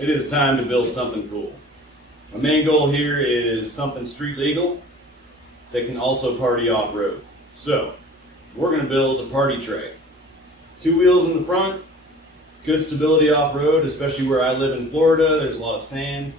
it is time to build something cool. My main goal here is something street legal that can also party off-road. So, we're going to build a party trike. 2 wheels in the front, good stability off-road, especially where I live in Florida, there's a lot of sand.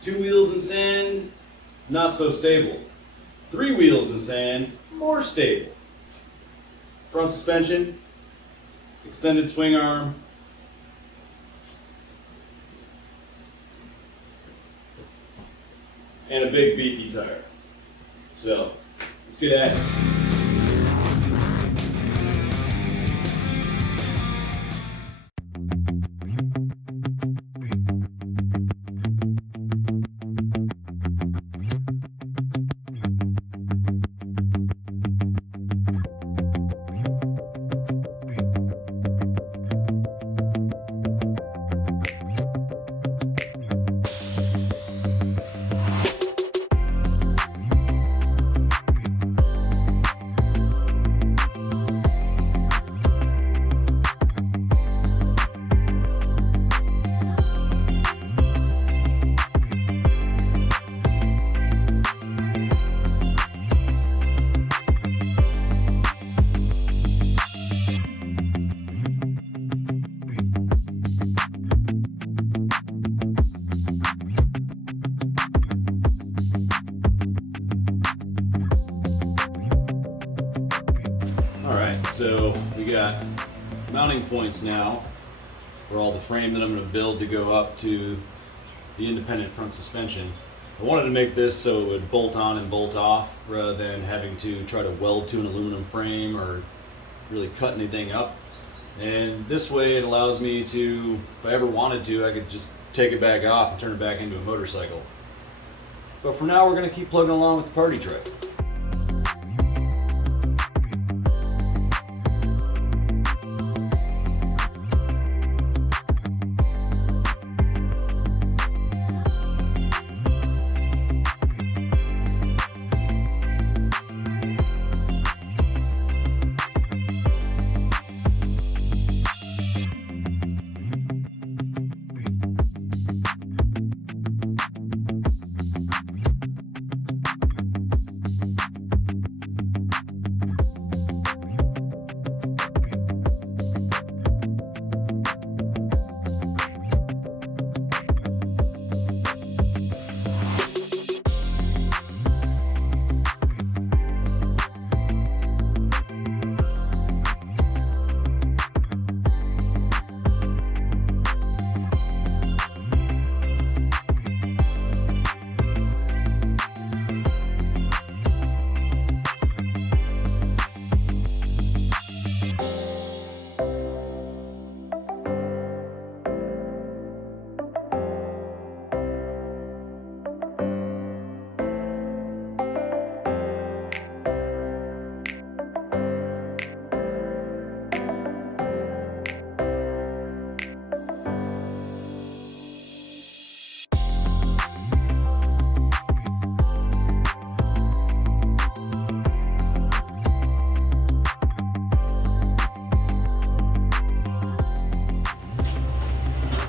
2 wheels in sand, not so stable. 3 wheels in sand, more stable. Front suspension, extended swing arm, and a big beefy tire. So, let's get at it. So we got mounting points now for all the frame that I'm going to build to go up to the independent front suspension. I wanted to make this so it would bolt on and bolt off rather than having to try to weld to an aluminum frame or really cut anything up. And this way it allows me to, if I ever wanted to, I could just take it back off and turn it back into a motorcycle. But for now we're going to keep plugging along with the party trike.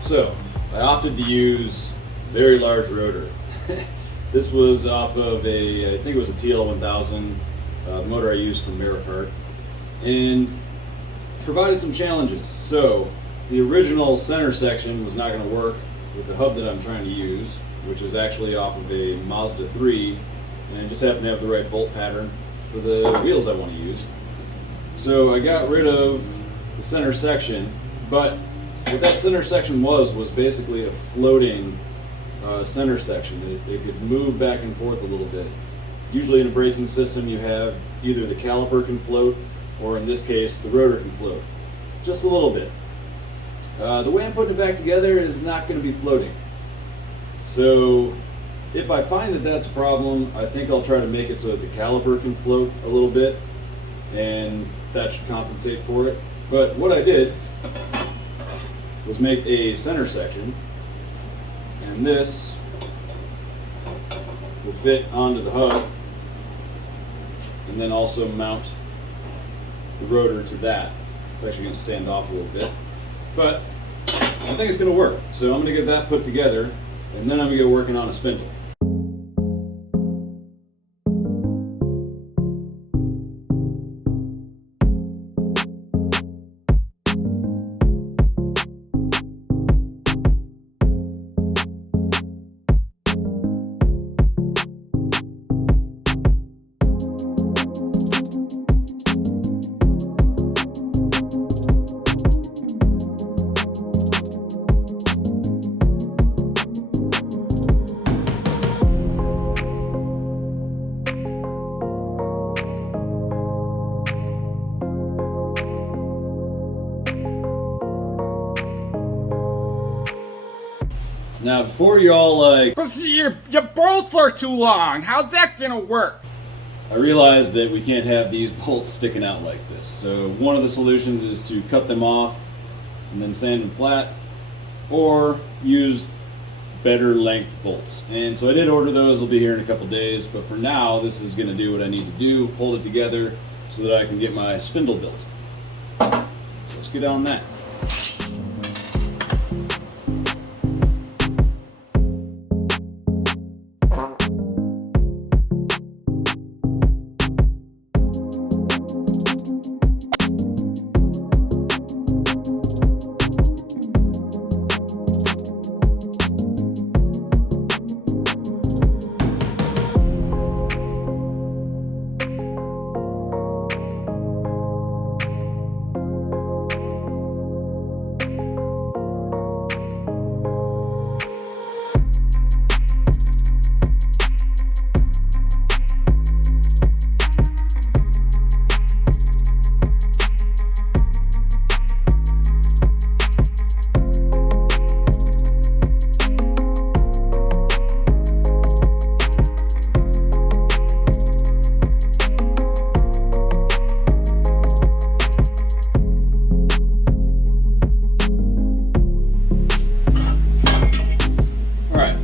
So, I opted to use a very large rotor. This was off of I think it was a TL1000, the motor I used from Park, and provided some challenges. So, the original center section was not going to work with the hub that I'm trying to use, which is actually off of a Mazda 3, and I just happened to have the right bolt pattern for the wheels I want to use. So I got rid of the center section, but what that center section was basically a floating center section. It could move back and forth a little bit. Usually in a braking system you have either the caliper can float, or in this case the rotor can float. Just a little bit. The way I'm putting it back together is not going to be floating. So if I find that that's a problem, I think I'll try to make it so that the caliper can float a little bit, and that should compensate for it. But what I did was make a center section, and this will fit onto the hub, and then also mount the rotor to that. It's actually going to stand off a little bit, but I think it's going to work. So I'm going to get that put together, and then I'm going to get working on a spindle. Now, before you're all like, But your bolts are too long. How's that gonna work? I realized that we can't have these bolts sticking out like this. So one of the solutions is to cut them off and then sand them flat, or use better length bolts. And so I did order those. They'll be here in a couple days. But for now, this is going to do what I need to do, hold it together so that I can get my spindle built. So let's get on that.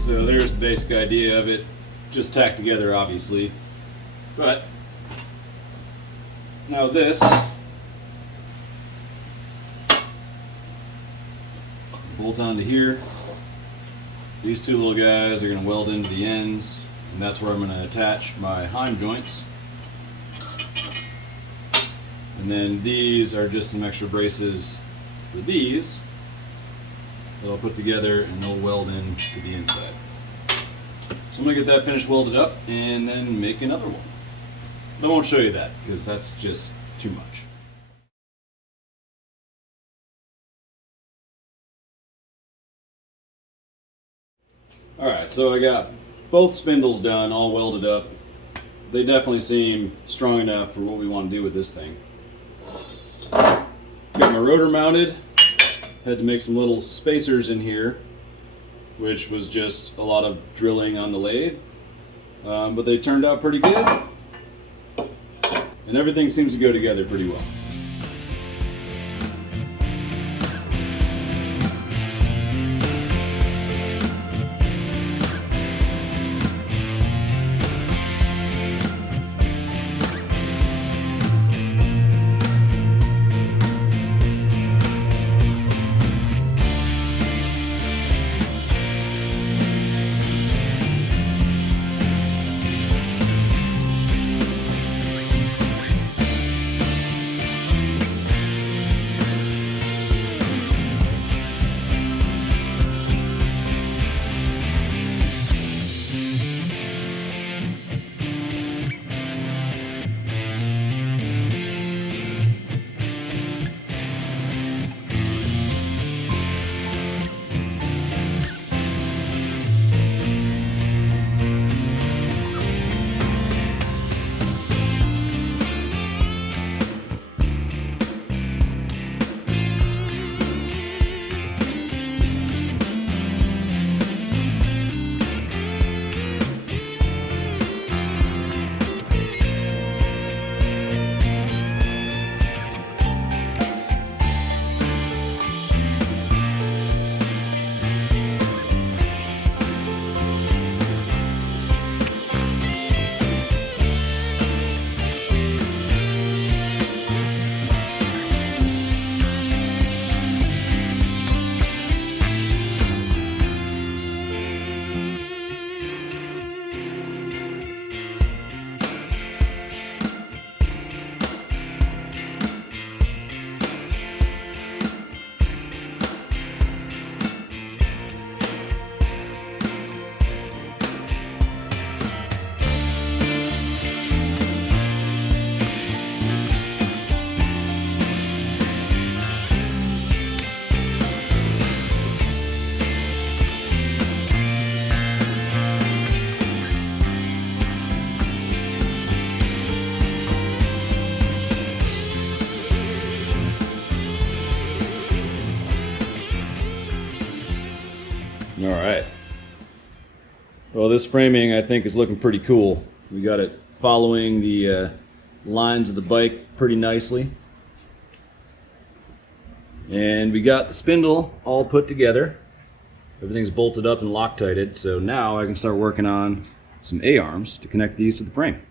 So there's the basic idea of it, just tacked together obviously. But now this, bolt onto here. These two little guys are going to weld into the ends, and that's where I'm going to attach my heim joints. And then these are just some extra braces for these that I'll put together and they'll weld into the inside. So I'm going to get that finished welded up and then make another one. I won't show you that because that's just too much. Alright, so I got both spindles done, all welded up. They definitely seem strong enough for what we want to do with this thing. Got my rotor mounted. Had to make some little spacers in here, which was just a lot of drilling on the lathe. But they turned out pretty good. And everything seems to go together pretty well. Well, this framing I think is looking pretty cool. We got it following the lines of the bike pretty nicely. And we got the spindle all put together. Everything's bolted up and Loctited, so now I can start working on some A-arms to connect these to the frame.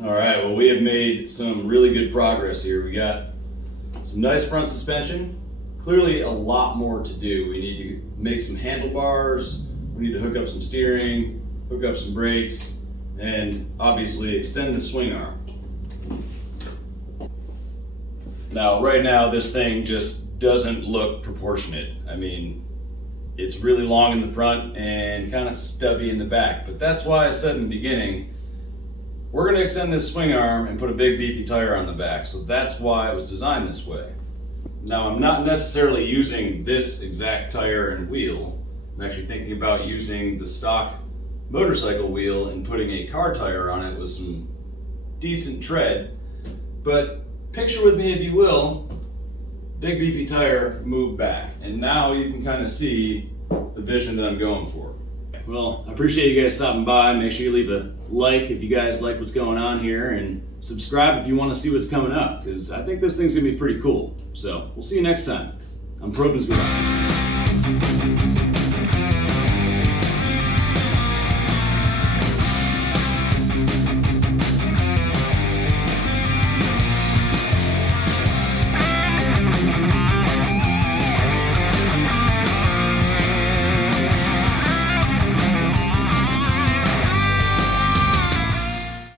All right, well, we have made some really good progress here. We got some nice front suspension. Clearly a lot more to do. We need to make some handlebars, we need to hook up some steering, hook up some brakes, and obviously extend the swing arm. Now, right now, this thing just doesn't look proportionate. I mean, it's really long in the front and kind of stubby in the back, but that's why I said in the beginning, we're going to extend this swing arm and put a big beefy tire on the back, so that's why it was designed this way. Now, I'm not necessarily using this exact tire and wheel. I'm actually thinking about using the stock motorcycle wheel and putting a car tire on it with some decent tread. But picture with me, if you will, big beefy tire move back, and now you can kind of see the vision that I'm going for. Well, I appreciate you guys stopping by. Make sure you leave a like if you guys like what's going on here, and subscribe if you want to see what's coming up, because I think this thing's gonna be pretty cool. So we'll see you next time. I'm Provin's Garage.